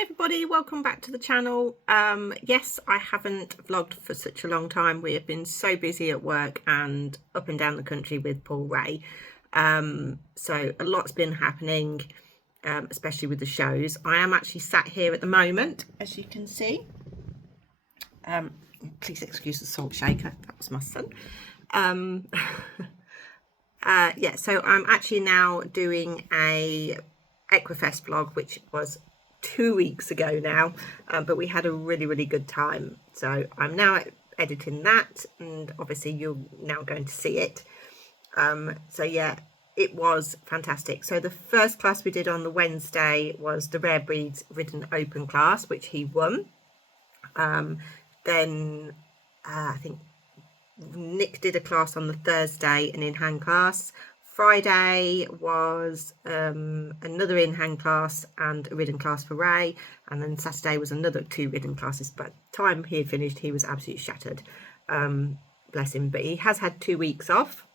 Hi everybody, welcome back to the channel. Yes, I haven't vlogged for such a long time. We have been so busy at work and up and down the country with Paul Ray. So a lot's been happening, especially with the shows. I am actually sat here at the moment, as you can see. Please excuse the salt shaker, that was my son. Yeah, so I'm actually now doing a Equifest vlog, which was 2 weeks ago now, but we had a really good time. So I'm now editing that, and obviously you're now going to see it. So yeah, it was fantastic. So the first class we did on the Wednesday was the Rare Breeds Ridden Open class, which he won. Then I think Nick did a class on the Thursday, an in-hand class. Friday was another in-hand class and a ridden class for Ray, and then Saturday was another 2 ridden classes. By the time he had finished, he was absolutely shattered. Bless him. But he has had 2 weeks off.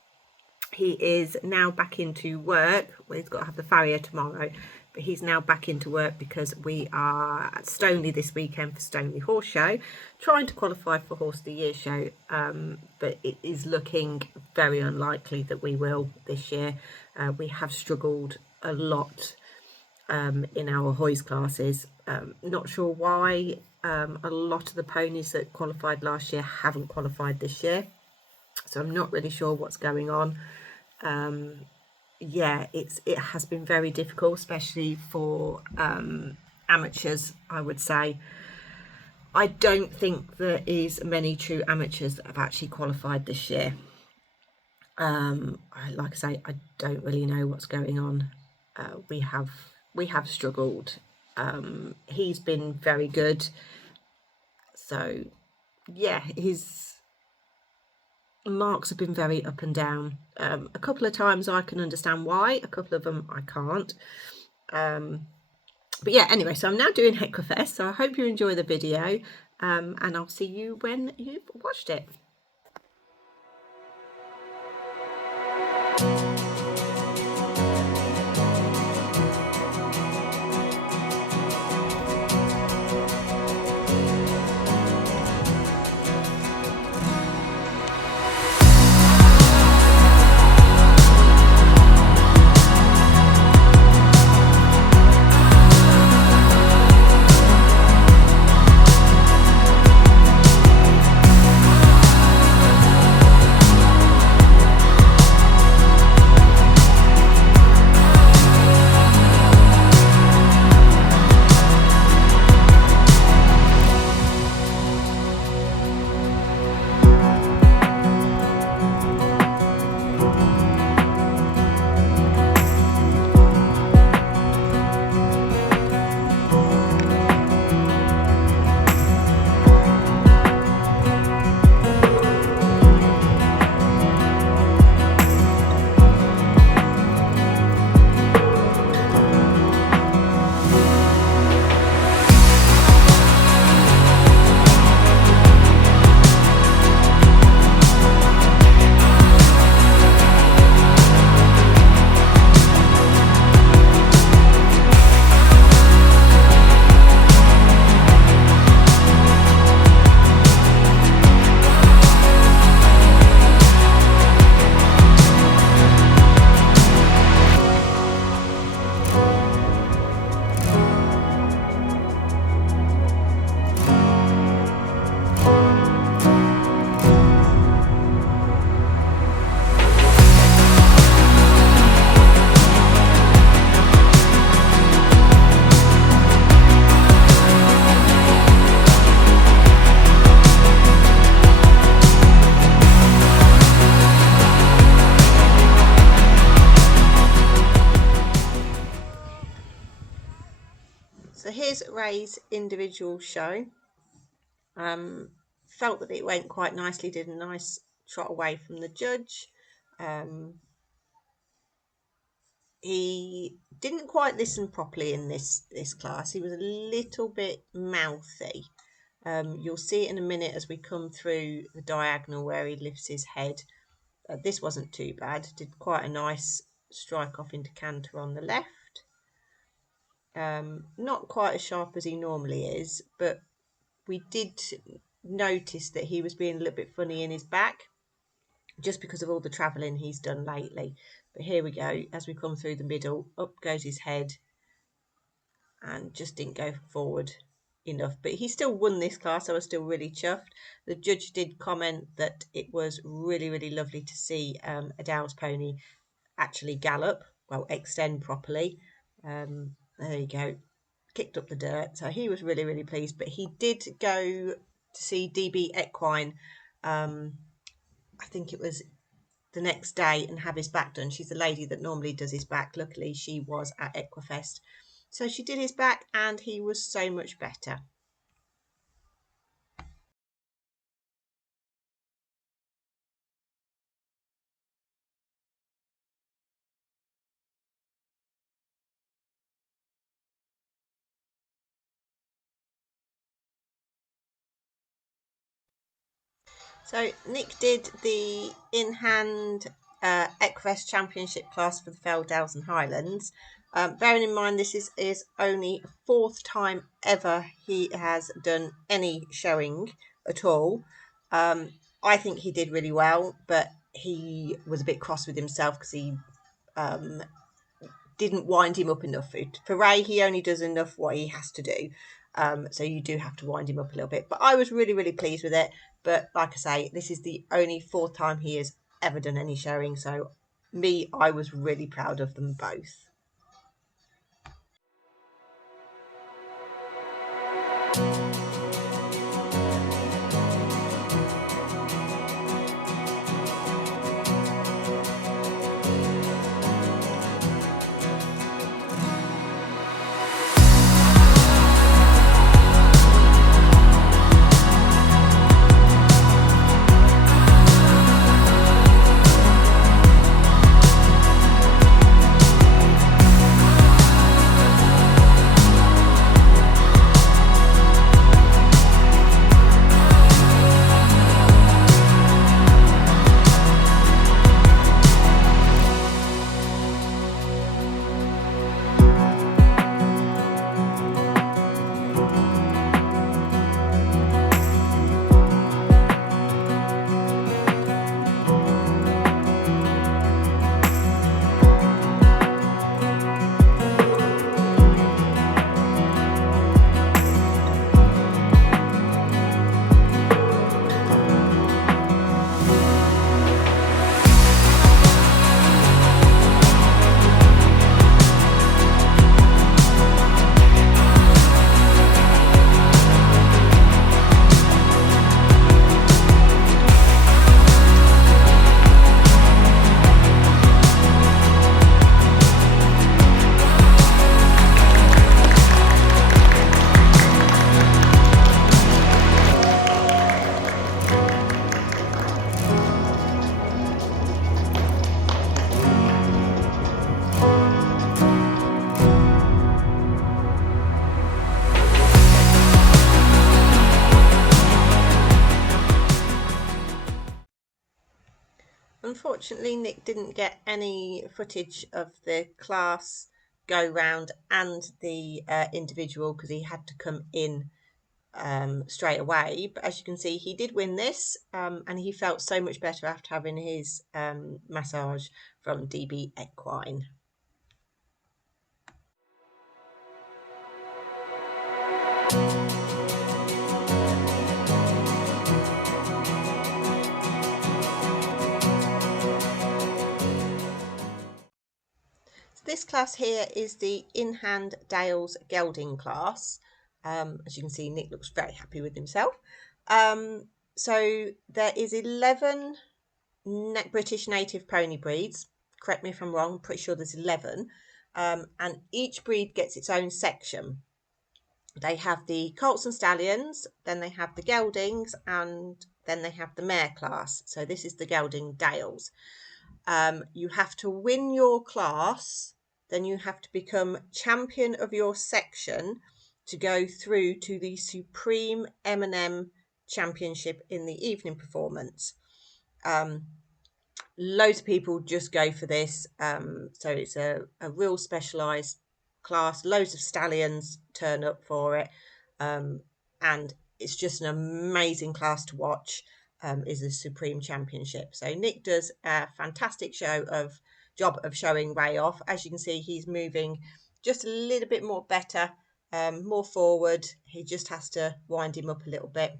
He is now back into work. Well, he's got to have the farrier tomorrow, but he's now back into work because we are at Stoneleigh this weekend for Stoneleigh Horse Show, trying to qualify for Horse of the Year show, but it is looking very unlikely that we will this year. We have struggled a lot in our hoist classes. Not sure why. A lot of the ponies that qualified last year haven't qualified this year, so I'm not really sure what's going on. Yeah, it has been very difficult, especially for amateurs, I would say. I don't think there is many true amateurs that have actually qualified this year. Like I say, I don't really know what's going on. We have struggled. He's been very good. So yeah, his marks have been very up and down. A couple of times I can understand why, a couple of them I can't. But yeah, anyway, so I'm now doing Equifest, so I hope you enjoy the video, and I'll see you when you've watched it. So here's Ray's individual show. Felt that it went quite nicely, did a nice trot away from the judge. He didn't quite listen properly in this class. He was a little bit mouthy. You'll see it in a minute as we come through the diagonal where he lifts his head. This wasn't too bad. Did quite a nice strike off into canter on the left. not quite as sharp as he normally is, but we did notice that he was being a little bit funny in his back just because of all the travelling he's done lately. But here we go, as we come through the middle, up goes his head and just didn't go forward enough. But he still won this class. I was still really chuffed. The judge did comment that it was really, really lovely to see Adele's pony actually gallop, well, extend properly. There you go, kicked up the dirt. So he was really, really pleased. But he did go to see DB Equine. I think it was the next day, and have his back done. She's the lady that normally does his back. Luckily, she was at Equifest. So she did his back and he was so much better. So Nick did the in-hand Equifest Championship class for the Felldales and Highlands. Bearing in mind this is only fourth time ever he has done any showing at all. I think he did really well, but he was a bit cross with himself because he didn't wind him up enough. For Ray, he only does enough what he has to do. So you do have to wind him up a little bit. But I was really, really pleased with it. But like I say, this is the only fourth time he has ever done any showing. So I was really proud of them both. Unfortunately, Nick didn't get any footage of the class go round and the individual because he had to come in straight away. But as you can see, he did win this and he felt so much better after having his massage from DB Equine. This class here is the in-hand Dales Gelding class. As you can see, Nick looks very happy with himself. So there is 11 British native pony breeds. Correct me if I'm wrong, pretty sure there's 11. And each breed gets its own section. They have the colts and stallions, then they have the geldings, and then they have the mare class. So this is the Gelding Dales. You have to win your class, then you have to become champion of your section to go through to the Supreme M&M Championship in the evening performance. Loads of people just go for this, so it's a real specialised class. Loads of stallions turn up for it, and it's just an amazing class to watch. Is the Supreme Championship. So Nick does a fantastic job of showing Ray off. As you can see, he's moving just a little bit more better, more forward. He just has to wind him up a little bit.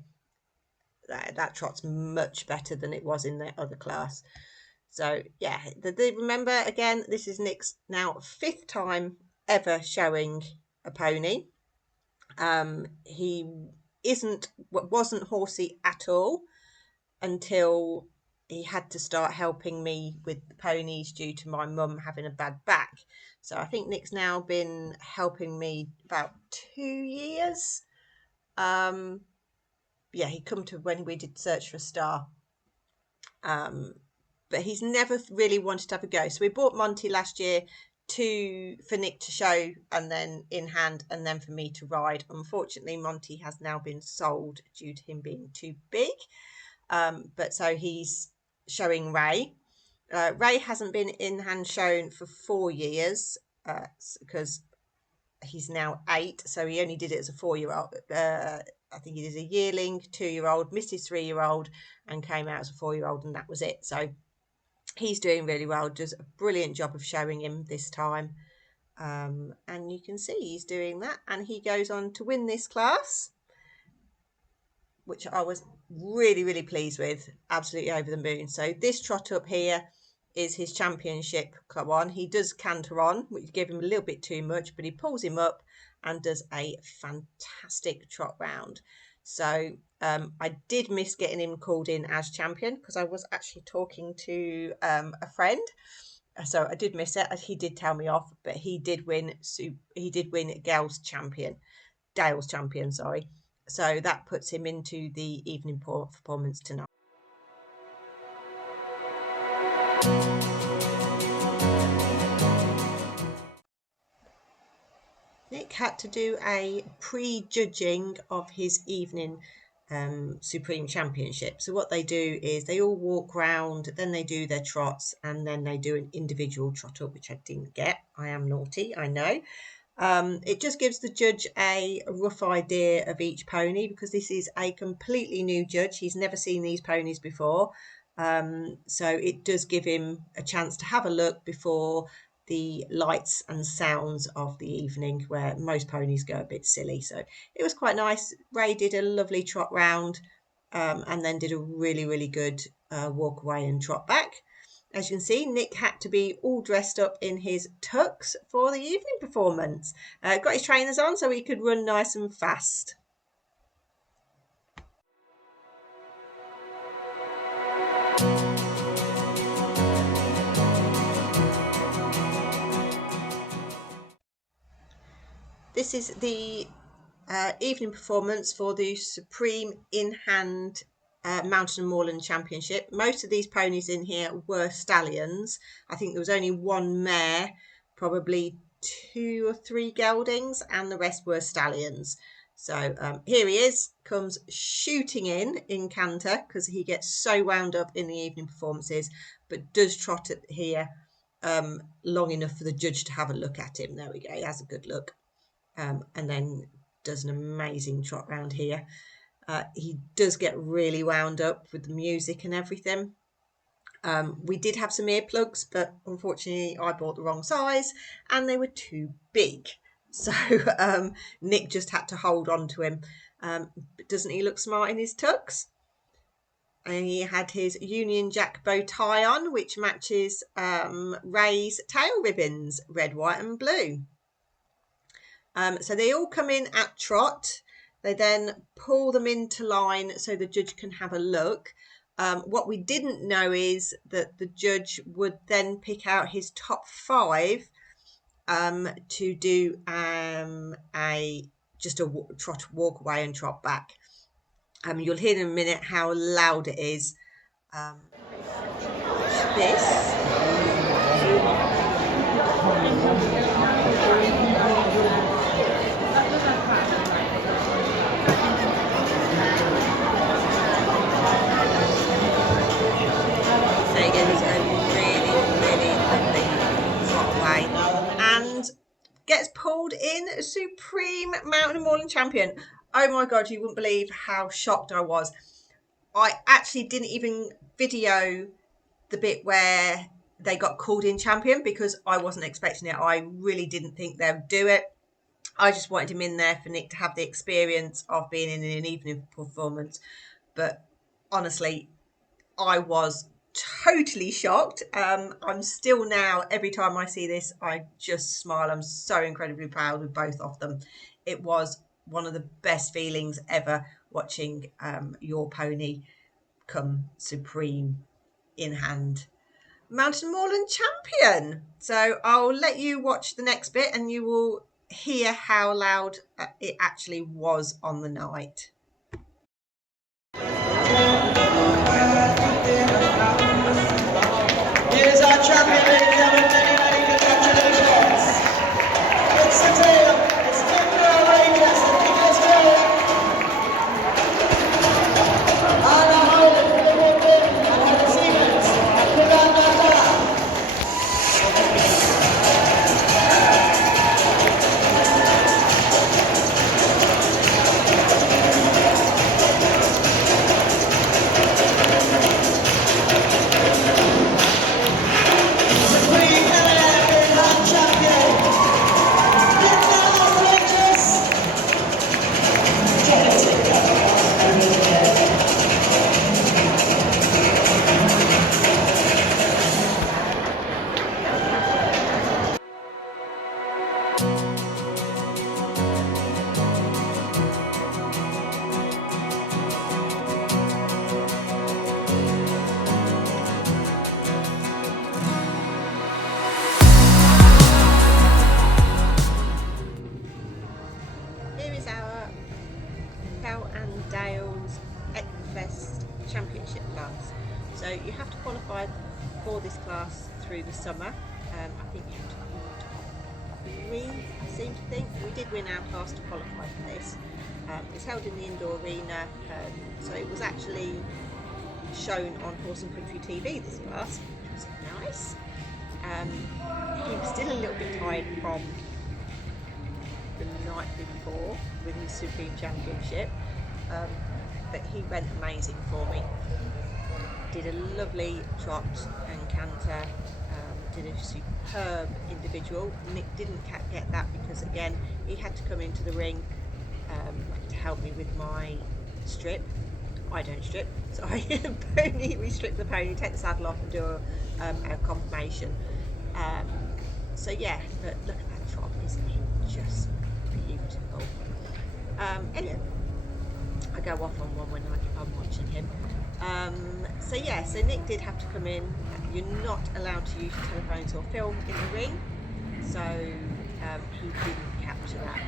That trot's much better than it was in the other class. So yeah, remember again, this is Nick's now 5th time ever showing a pony. He wasn't horsey at all until he had to start helping me with the ponies due to my mum having a bad back. So I think Nick's now been helping me about 2 years. Yeah, he come to when we did Search for a Star. But he's never really wanted to have a go. So we bought Monty last year for Nick to show, and then in hand, and then for me to ride. Unfortunately, Monty has now been sold due to him being too big. But so he's showing Ray. Ray hasn't been in hand shown for 4 years because he's now 8. So he only did it as a 4-year-old. I think he did a yearling, 2-year-old, missed his 3-year-old, and came out as a 4-year-old, and that was it. So he's doing really well. Does a brilliant job of showing him this time. And you can see he's doing that, and he goes on to win this class, which I was really, really pleased with. Absolutely over the moon. So this trot up here is his championship one. He does canter on, which give him a little bit too much, but he pulls him up and does a fantastic trot round. So I did miss getting him called in as champion because I was actually talking to a friend. So I did miss it. He did tell me off, but he did win. He did win Dale's champion, sorry. So that puts him into the evening performance tonight. Nick had to do a pre-judging of his evening Supreme Championship. So what they do is they all walk round, then they do their trots, and then they do an individual trot up, which I didn't get. I am naughty, I know. It just gives the judge a rough idea of each pony because this is a completely new judge. He's never seen these ponies before. So it does give him a chance to have a look before the lights and sounds of the evening, where most ponies go a bit silly. So it was quite nice. Ray did a lovely trot round and then did a really, really good walk away and trot back. As you can see, Nick had to be all dressed up in his tux for the evening performance. Got his trainers on so he could run nice and fast. This is the evening performance for the Supreme In-Hand Mountain and Moorland Championship. Most of these ponies in here were stallions. I think there was only one mare, probably 2 or 3 geldings, and the rest were stallions. So here he is, comes shooting in canter because he gets so wound up in the evening performances, but does trot it here long enough for the judge to have a look at him. There we go, he has a good look. And then does an amazing trot round here. He does get really wound up with the music and everything. We did have some earplugs, but unfortunately I bought the wrong size and they were too big. So Nick just had to hold on to him. But doesn't he look smart in his tux? And he had his Union Jack bow tie on, which matches Ray's tail ribbons, red, white and blue. So they all come in at trot. They then pull them into line so the judge can have a look. What we didn't know is that the judge would then pick out his top 5 to do just a trot, walk away and trot back. You'll hear in a minute how loud it is. This. mountain and moorland champion. Oh my God, you wouldn't believe how shocked I was. I actually didn't even video the bit where they got called in champion because I wasn't expecting it. I really didn't think they would do it. I just wanted him in there for Nick to have the experience of being in an evening performance. But honestly, I was totally shocked. I'm still now, every time I see this, I just smile. I'm so incredibly proud of both of them. It was one of the best feelings ever watching your pony come supreme in hand. Mountain Moorland champion. So I'll let you watch the next bit and you will hear how loud it actually was on the night. Here's our champion, ladies and gentlemen. Many congratulations. It's the tail. It's Timber Rangers and Nicholas Hill. And a Highland for the Woodland and the Siemens. Without that doubt. Here is our Cow and Dale's Equifest Championship class. So you have to qualify for this class through the summer. I think you have to come top 3, I seem to think. We did win our class to qualify for this. It's held in the indoor arena, so it was actually shown on Horse and Country TV, this class, which was nice. He was still a little bit tired from the night before with his Supreme Championship, but he went amazing for me. Did a lovely trot and canter, did a superb individual. Nick didn't get that because again he had to come into the ring to help me with my strip. I don't strip, sorry. We strip the pony, take the saddle off and do a confirmation. So yeah, but look at that trot, isn't he just beautiful? Anyway, I go off on one when I'm watching him. So yeah, so Nick did have to come in. You're not allowed to use telephones or film in the ring, so he didn't capture that.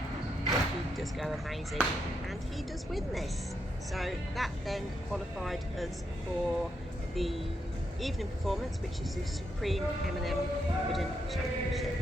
But he does go amazing, and he does win this. So that then qualified us for the evening performance, which is the Supreme M&M Ridden Championship.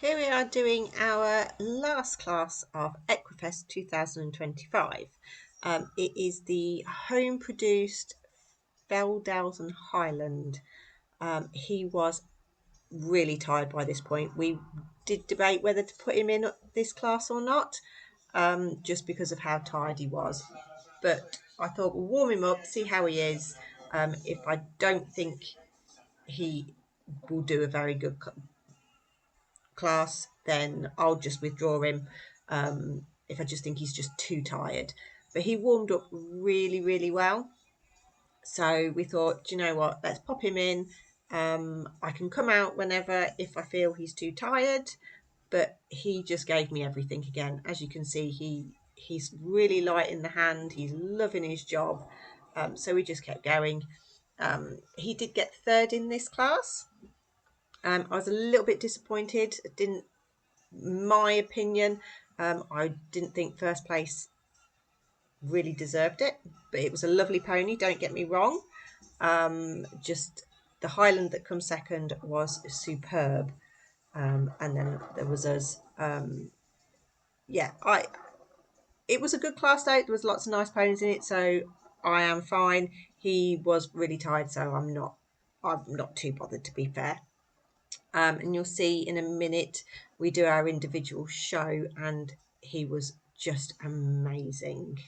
Here we are doing our last class of Equifest 2025. It is the home produced Feldals and Highland. He was really tired by this point. We did debate whether to put him in this class or not, just because of how tired he was. But I thought we'll warm him up, see how he is. If I don't think he will do a very good class, then I'll just withdraw him if I just think he's just too tired. But he warmed up really, really well. So we thought, do you know what, let's pop him in. I can come out whenever if I feel he's too tired, but he just gave me everything again. As you can see, he's really light in the hand. He's loving his job. So we just kept going. He did get third in this class. I was a little bit disappointed. My opinion, I didn't think first place really deserved it, but it was a lovely pony, don't get me wrong. Just the Highland that comes second was superb, and then there was us. It was a good class though. There was lots of nice ponies in it, so I am fine. He was really tired, so I'm not too bothered, to be fair. And you'll see in a minute we do our individual show, and he was just amazing.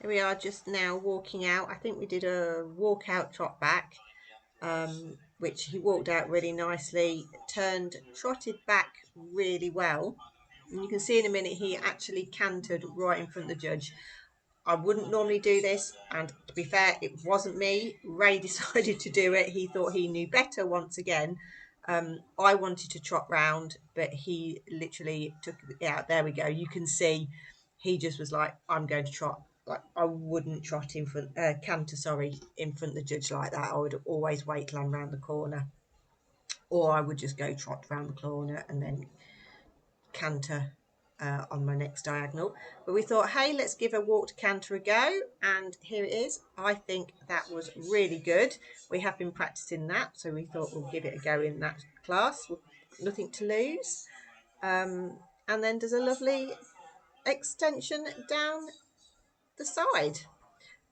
Here we are just now walking out. I think we did a walkout trot back, which he walked out really nicely, trotted back really well. And you can see in a minute he actually cantered right in front of the judge. I wouldn't normally do this, and to be fair, it wasn't me. Ray decided to do it. He thought he knew better once again. I wanted to trot round, but he literally took it out. There we go. You can see he just was like, I'm going to trot. Like, I wouldn't trot in front, canter, in front of the judge like that. I would always wait till I'm round the corner, or I would just go trot round the corner and then canter on my next diagonal. But we thought, hey, let's give a walk to canter a go, and here it is. I think that was really good. We have been practicing that, so we thought we'll give it a go in that class. Nothing to lose. And then there's a lovely extension down the side.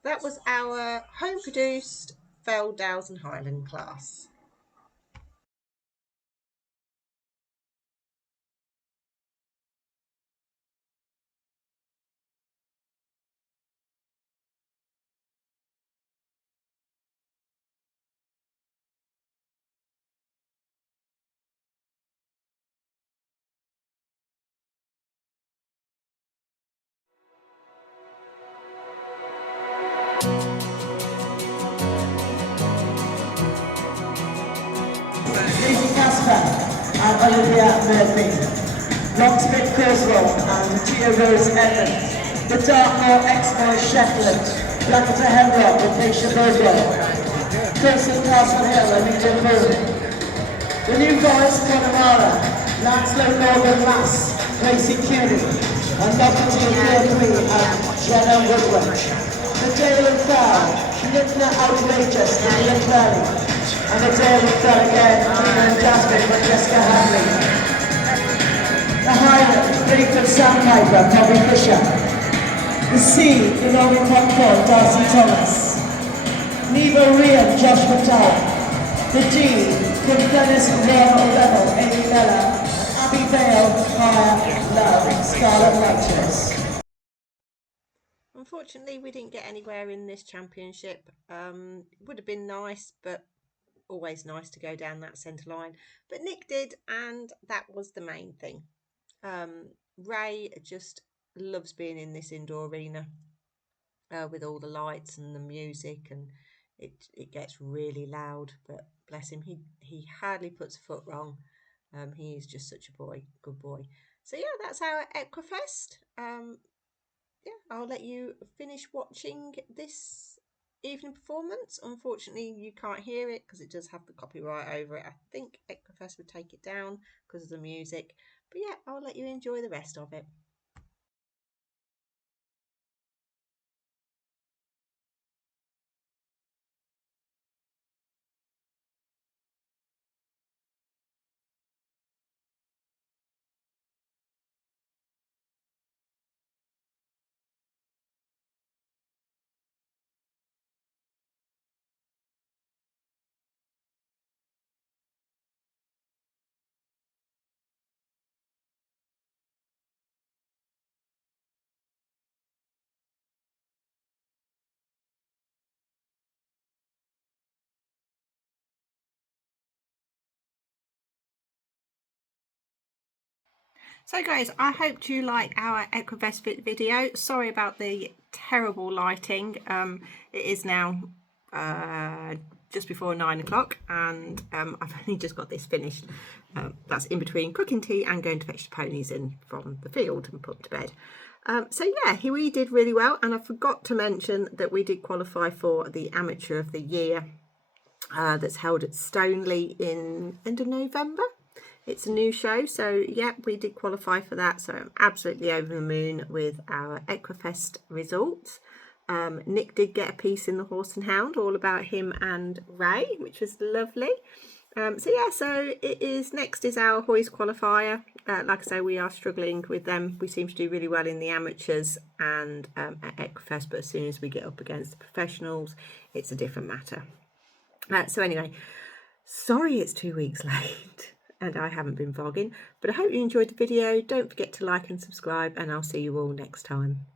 That was our home produced Feldals and Highland class. And Olivia Murphy, Locksmith Criswell and Tia Rose Evans, the Dartmoor Exmoor Shetland, Blackwater Hemlock and Paisha Birdwell, Kirsten Castle Hill and Eden Moon, the new boys Connemara, Lancelot Northern Lass, Lacey Cuny, and Novelty Fairqueen and Jenna Woodward, the Dale and Fell, Nickna Outrageous, Ian Clary, and the Dale and Fell again, Tina and Jasmine from Jessica Hamley. The Highlands, Bridgton Sandpiper, Bobby Fisher. The Sea, the Norman Concord, Darcy Thomas. Nevo Rian, Josh Patel. The G from Dennis Royal Level, Amy Miller. And Abby Vale, Fire, Love, Scarlet Righteous. Unfortunately, we didn't get anywhere in this championship. Would have been nice, but always nice to go down that centre line. But Nick did, and that was the main thing. Ray just loves being in this indoor arena with all the lights and the music, and it gets really loud. But bless him, he hardly puts a foot wrong. He is just such a boy, good boy. So yeah, that's our Equifest. Yeah, I'll let you finish watching this evening performance. Unfortunately, you can't hear it because it does have the copyright over it. I think Equifest would take it down because of the music. But yeah, I'll let you enjoy the rest of it. So guys, I hope you like our Equifest video. Sorry about the terrible lighting. It is now just before 9 o'clock, and I've only just got this finished. That's in between cooking tea and going to fetch the ponies in from the field and put them to bed. So yeah, we did really well, and I forgot to mention that we did qualify for the Amateur of the Year that's held at Stoneleigh in end of November. It's a new show, so yeah, we did qualify for that. So I'm absolutely over the moon with our Equifest results. Nick did get a piece in the Horse and Hound, all about him and Ray, which was lovely. So yeah, so it is next is our hoist qualifier. Like I say, we are struggling with them. We seem to do really well in the amateurs and at Equifest, but as soon as we get up against the professionals, it's a different matter. So anyway, sorry it's 2 weeks late and I haven't been vlogging, but I hope you enjoyed the video. Don't forget to like and subscribe, and I'll see you all next time.